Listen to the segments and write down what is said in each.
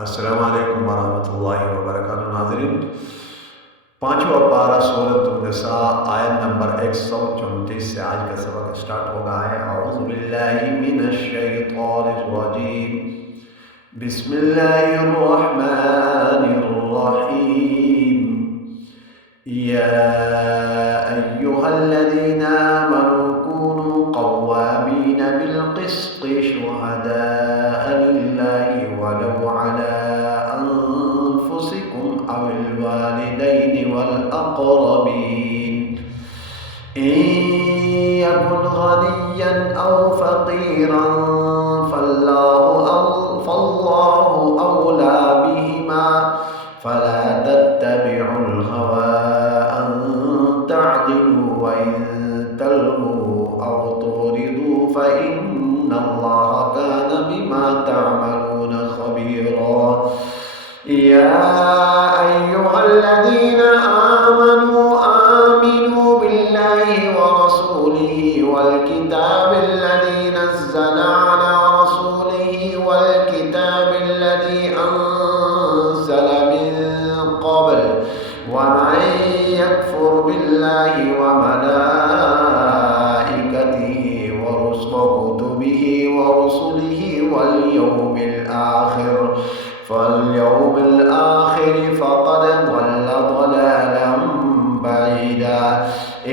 अस्सलाम वालेकुम वरहमतुल्लाहि वबरकातुहू। नाज़रीन, पाँचवा पारा सूरत निसा आयत नंबर 134 से आज का सबक स्टार्ट होगा है। औज़ु बिल्लाहि मिनश शैतानिर रजीम। बिस्मिल्लाहिर रहमानिर रहीम। या अय्युहल्लज़ीना आमनू कूनू क़व्वामीना बिल क़िस्ति शुहदाअ लिल्लाहि वलौ अला अनफुसिकुम अविल वालिदैनि वल अक़रबीन। इन यकुन गनिय्यन औ फ़क़ीरन फ़ल्लाहु औला बिहिमा फला तत्तबिउल हवा अन तअदिलू व इन तल्वू औ तुरिदू फ़इन्नल्लाहा कान बिमा तअमलून ख़बीरा। या अय्युहल्लज़ीना आमनू आमिनू बिल्लाहि व रसूलिहि वल किताबिल्लज़ी नज़्ज़ला अला रसूलिहि वल किताबिल्लज़ी अनज़ल मिन क़ब्ल व मन यकफुर बिल्लाहि व मलाइकतिहि व कुतुबिहि व रुसुलिहि वल यौमिल आखिर फ़क़द ضل ضلالا بعيدا।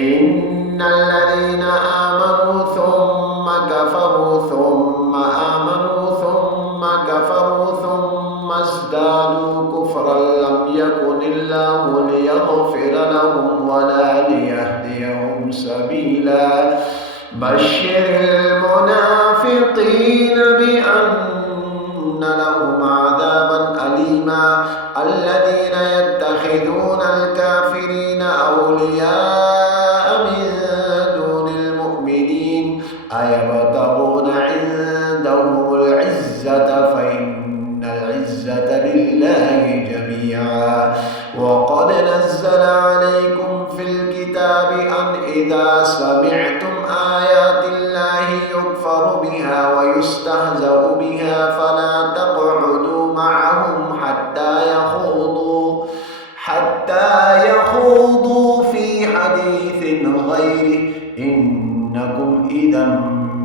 इन्नल्लज़ीना आमनू थुम्मा कफ़रू थुम्मा आमनू थुम्मा कफ़रू थुम्मा इज़्दादू कुफ़्रन लम यकुनिल्लाहु लियग़फ़िर लहुम वला लियहदियहुम सबीला। बश्शिरिल मुनाफ़िक़ीन बिअन्न लहुम अज़ाबन अलीमा। الذين يتخذون الكافرين أولياء من دون المؤمنين أيبتغون عندهم العزة فإن العزة لله جميعا. وقد نزل عليكم في الكتاب أن إذا سمعتم آيات الله يكفر بها ويستهزأ بها فلا تقعدوا معهم حتى يخوضوا في حديث غيره إنكم إذا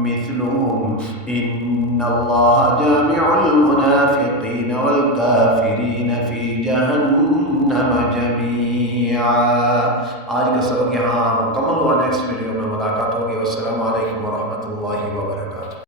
مثلهم إن الله جامع المنافقين والكافرين في जहन्नम जमीआ। आज का सबक यहाँ मुकम्मल हुआ। Next video